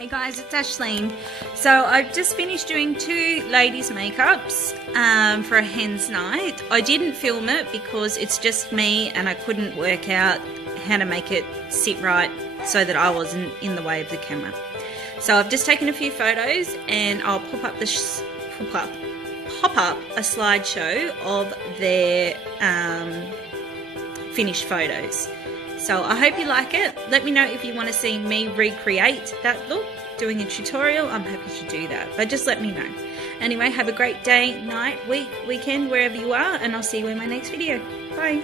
Hey guys, it's Ashleen. So I've just finished doing 2 ladies' makeups for a hen's night. I didn't film it because it's just me and I couldn't work out how to make it sit right so that I wasn't in the way of the camera. So I've just taken a few photos and I'll pop up a slideshow of their finished photos. So I hope you like it. Let me know if you want to see me recreate that look, doing a tutorial. I'm happy to do that, but just let me know. Anyway, have a great day, night, week, weekend, wherever you are, and I'll see you in my next video. Bye.